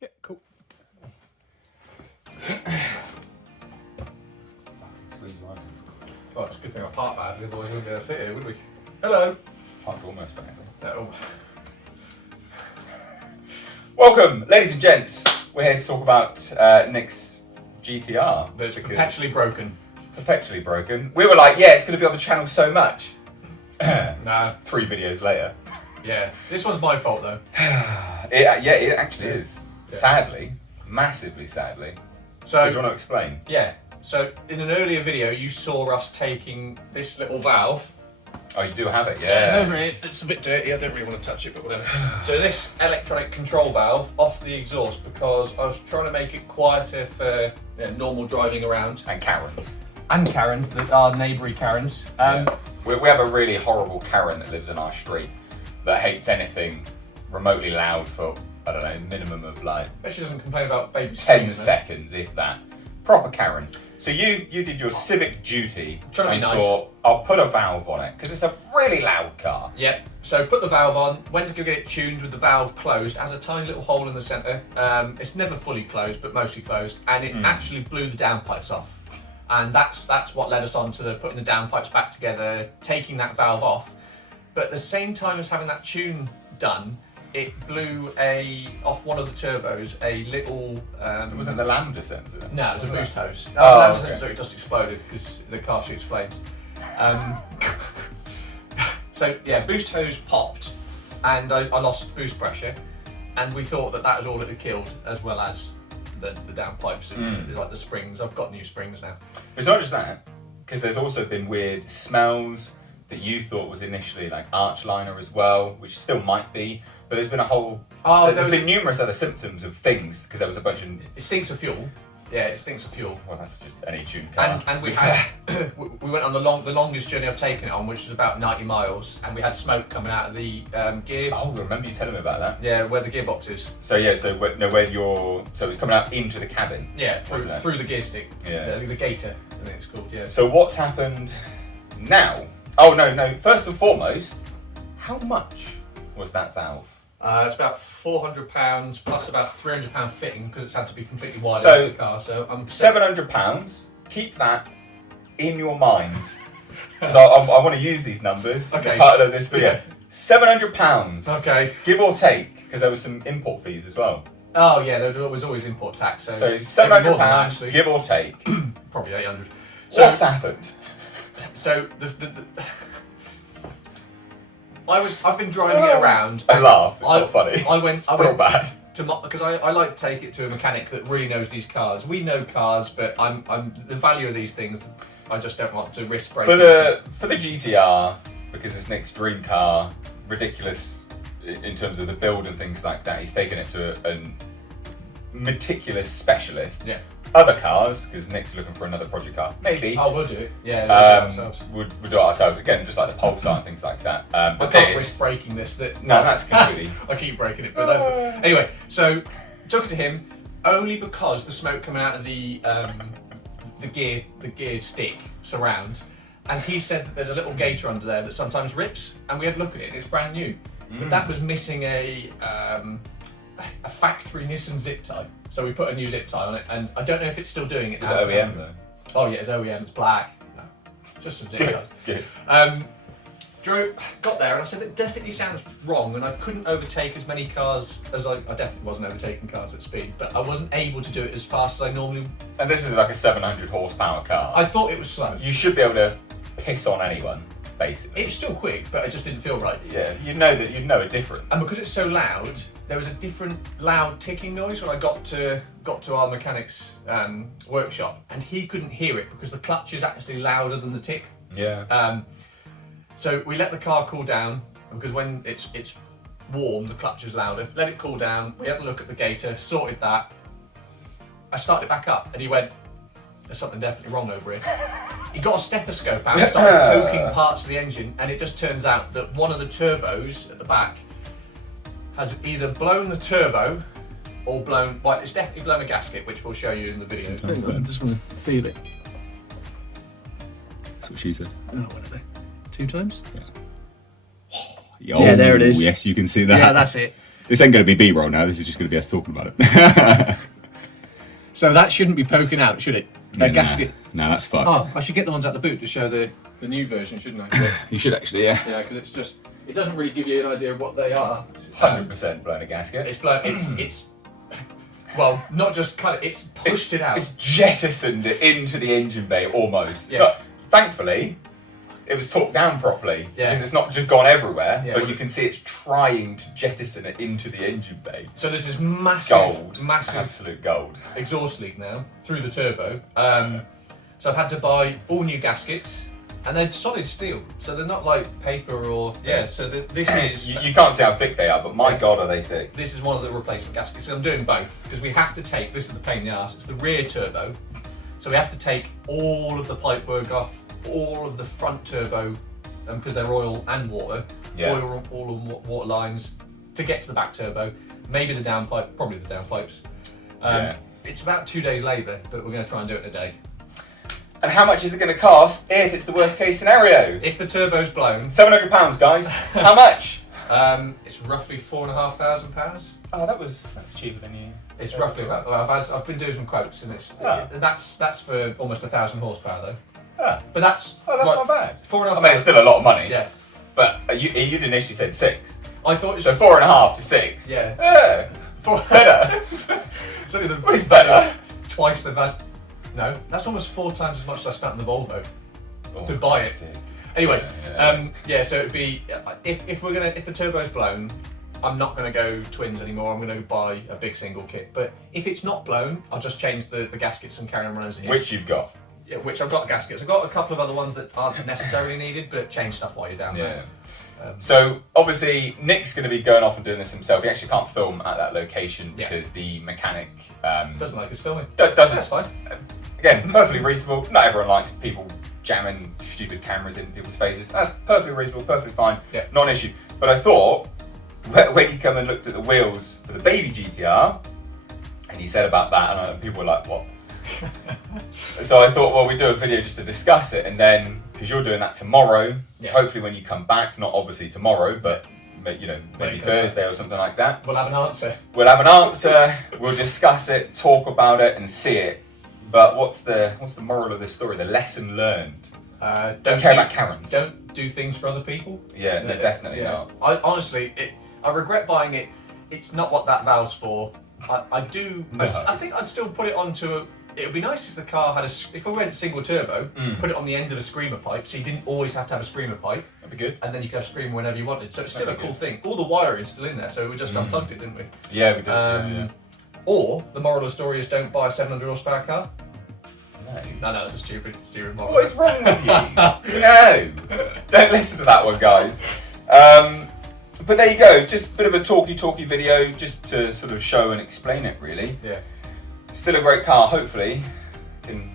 Yeah, cool. Oh, it's a good thing I parked bad, otherwise we wouldn't be able to fit here, would we? Hello. Parked almost back. No. Welcome, ladies and gents. We're here to talk about Nick's GTR. But it's perpetually broken. Perpetually broken. We were like, yeah, it's going to be on the channel so much. Nah. 3 videos later. Yeah. This one's my fault though. It actually is. Yeah. Sadly. Massively sadly. So do you want to explain? Yeah. So in an earlier video, you saw us taking this little valve. Oh, you do have it, yeah. It's over here. It's a bit dirty. I don't really want to touch it, but whatever. So this electronic control valve off the exhaust because I was trying to make it quieter for normal driving around. And Karen. And Karen's, our neighboury Karen's. We have a really horrible Karen that lives in our street that hates anything remotely loud for, I don't know, minimum of like... But she doesn't complain about baby 10 seconds, if that. Proper Karen. So you did your civic duty Trying to be and nice. thought, I'll put a valve on it, because it's a really loud car. Yep. So put the valve on, went to go get it tuned with the valve closed. It has a tiny little hole in the centre. It's never fully closed, but mostly closed. And it actually blew the downpipes off. And that's what led us on to putting the downpipes back together, taking that valve off. But at the same time as having that tune done, it blew off one of the turbos a little... It wasn't the lambda sensor? No, it was a boost hose. Oh, The lambda okay. sensor, it just exploded because the car shoots flames. So yeah, boost hose popped and I lost boost pressure, and we thought that was all it had killed, as well as the downpipes and like the springs. I've got new springs now. It's not just that, because there's also been weird smells that you thought was initially like arch liner as well, which still might be, but there's been a whole... there's been numerous other symptoms of things, because there was a bunch of... It stinks of fuel. Yeah, it stinks of fuel. Well, that's just any tuned car. And we had we went on the longest journey I've taken it on, which was about 90 miles, and we had smoke coming out of the gear. Oh, remember you telling me about that? Yeah, where the gearbox is. So yeah, so it was coming out into the cabin. Yeah, through the gear stick. Yeah. The gator, I think it's called. Yeah. So what's happened now? Oh no! First and foremost, how much was that valve? It's about £400 plus about £300 fitting because it's had to be completely wired So, into the car. So I'm £700. Keep that in your mind, because I want to use these numbers. Okay. The title of this video: Yeah. £700. Okay. Give or take, because there was some import fees as well. Oh yeah, there was always import tax. So £700, give or take. Probably 800. So what's happened? So I've been driving it around. I laugh. It's not funny. I went bad. because I like to take it to a mechanic that really knows these cars. We know cars, but I'm the value of these things. I just don't want to risk breaking. For the GTR, because it's Nick's dream car, ridiculous in terms of the build and things like that. He's taken it to a meticulous specialist. Yeah. Other cars, because Nick's looking for another project car, maybe. Oh, we'll do it. Yeah, we'll do it ourselves. We'll do it ourselves again, just like the Pulsar and things like that. I But can't risk breaking this. No, that's completely. I keep breaking it, but that's anyway. So took it to him only because the smoke coming out of the gear stick surround, and he said that there's a little gator under there that sometimes rips, and we had a look at it. And it's brand new, but that was missing a factory Nissan zip tie. So we put a new zip tie on it, and I don't know if it's still doing it. Is it OEM though? Oh yeah, it's OEM. It's black. No, just some zip ties. Good. Got there and I said that definitely sounds wrong, and I couldn't overtake as many cars as I definitely wasn't overtaking cars at speed, but I wasn't able to do it as fast as I normally. And this is like a 700 horsepower car. I thought it was slow. You should be able to piss on anyone, basically. It was still quick, but it just didn't feel right. Yeah, you'd know a difference. And because it's so loud, there was a different loud ticking noise when I got to our mechanic's workshop, and he couldn't hear it because the clutch is actually louder than the tick. Yeah. So we let the car cool down, because when it's warm, the clutch is louder. Let it cool down. We had a look at the gator, sorted that. I started it back up, and he went, "There's something definitely wrong over here." He got a stethoscope out, started poking parts of the engine, and it just turns out that one of the turbos at the back has either blown the turbo or blown. Well, it's definitely blown a gasket, which we'll show you in the video. I just want to feel it. That's what she said. Oh, whatever. 2 times? Oh, Yeah, there it is. Yes, you can see that. Yeah, that's it. This ain't going to be B-roll now. This is just going to be us talking about it. So that shouldn't be poking out, should it? Yeah, Gasket. No, that's fucked. Oh, I should get the ones at the boot to show the new version, shouldn't I? You should actually, yeah. Yeah, because it's just, it doesn't really give you an idea of what they are. 100% blown a gasket. It's blown. It's well, not just cut it. It's pushed it out. It's jettisoned it into the engine bay almost. It's Yeah. not, thankfully, it was torqued down properly Yeah. because it's not just gone everywhere. Yeah. But you can see it's trying to jettison it into the engine bay. So there's this massive, Gold, massive absolute gold. exhaust leak now through the turbo. So I've had to buy all new gaskets, and they're solid steel, so they're not like paper or So this is You can't see how thick they are, but my god, are they thick? this is one of the replacement gaskets. So I'm doing both because we have to take. This is the pain in the arse. It's the rear turbo, so we have to take all of the pipework off, all of the front turbo, because they're oil and water, Yeah. oil and water lines to get to the back turbo. Maybe the downpipe, probably the downpipes. Yeah. It's about 2 days labour, but we're going to try and do it in a day. And how much is it going to cost if it's the worst case scenario? If the turbo's blown, £700, guys. How much? it's roughly £4,500. Oh, that's cheaper than you. It's roughly about. Well, I've been doing some quotes, and that's for almost 1,000 horsepower though. Ah. But that's Not bad. £4,500. I mean, it's still a lot of money. Yeah, But you'd initially said 6. I thought it was So 4.5 to 6. Yeah. Four. Better. So the What is better? twice the value. No, that's almost 4 times as much as I spent on the Volvo to buy it. Anyway, so it'd be if the turbo's blown, I'm not going to go twins anymore. I'm going to buy a big single kit. But if it's not blown, I'll just change the gaskets and carry on running as it is. Which you've got. Yeah, which I've got gaskets. I've got a couple of other ones that aren't necessarily needed, but change stuff while you're down there. So obviously Nick's going to be going off and doing this himself. He actually can't film at that location Yeah. because the mechanic Doesn't like us filming. doesn't. That's fine. Again, perfectly reasonable. Not everyone likes people jamming stupid cameras in people's faces. That's perfectly reasonable, perfectly fine. Yeah. Not an issue. But I thought when you come and looked at the wheels for the baby GTR, and he said about that, and people were like, "What?" So I thought, well, we'd do a video just to discuss it, and then because you're doing that tomorrow, hopefully when you come back, not obviously tomorrow, but maybe Thursday or something like that. We'll have an answer. We'll have an answer. We'll discuss it, talk about it, and see it. But what's the moral of this story? The lesson learned. Don't care about Karens. Don't do things for other people. Yeah, no, definitely not. I honestly, I regret buying it. It's not what that valve's for. I do. No. I think I'd still put it onto. It would be nice if the car had if we went single turbo, put it on the end of a screamer pipe, so you didn't always have to have a screamer pipe. That'd be good. And then you could have screamer whenever you wanted. So it's still a That'd be cool good. thing. All the wiring's still in there, so we just unplugged it, didn't we? Yeah, we did. Yeah. Or the moral of the story is don't buy a 700 horsepower car. No. No, that's a stupid moral. What is wrong with you? No. Don't listen to that one, guys. But there you go. Just a bit of a talky video, just to sort of show and explain it, really. Yeah. Still a great car. Hopefully, can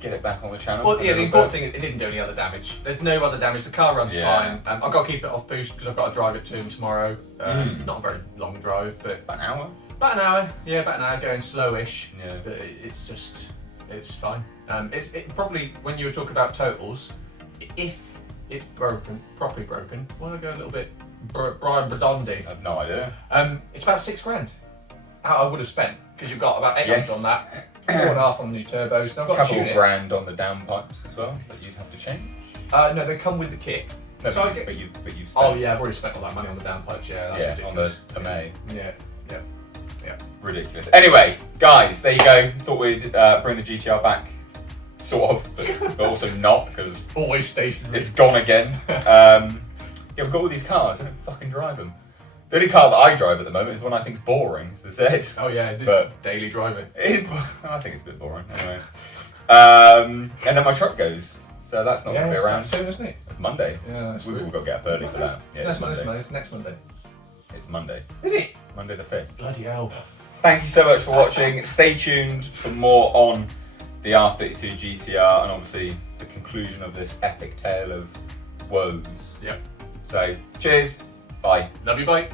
get it back on the channel. Well, yeah, the important thing is it didn't do any other damage. There's no other damage. The car runs fine. I've got to keep it off boost because I've got to drive it to him tomorrow. Not a very long drive, but About an hour. about an hour. Yeah, about an hour going slowish. Yeah. But it's fine. It probably, when you were talking about totals, if it's properly broken, want to go a little bit Brian Bradondi. I have no idea. It's about $6,000. I would have spent because you've got about 800 on that, 4.5 on the new turbos. And I've got A couple to tune it. grand on the downpipes as well that you'd have to change. No, they come with the kit. No, So I but, get- but you've spent. Oh yeah, I've already spent all that money on the downpipes. Yeah, that's on the ridiculous. Tomei. Yeah. Ridiculous. Anyway, guys, there you go. Thought we'd bring the GTR back, sort of, but also not because Always stationary. it's gone again. Yeah, we've got all these cars. I don't fucking drive them. The only car that I drive at the moment is one I think is boring. It's the Z. Oh yeah, But- daily driving. It is. I think it's a bit boring. Anyway, and then my truck goes, so that's not going to be around. soon, isn't it? Monday. Yeah, that's We've weird. got to get up early for that. Yeah, it's Monday. It's next Monday. It's Monday. Is it? Monday the 5th. Bloody hell. Thank you so much for watching. Stay tuned for more on the R32 GTR and obviously the conclusion of this epic tale of woes. Yep. So, cheers. Bye. Love you, bye.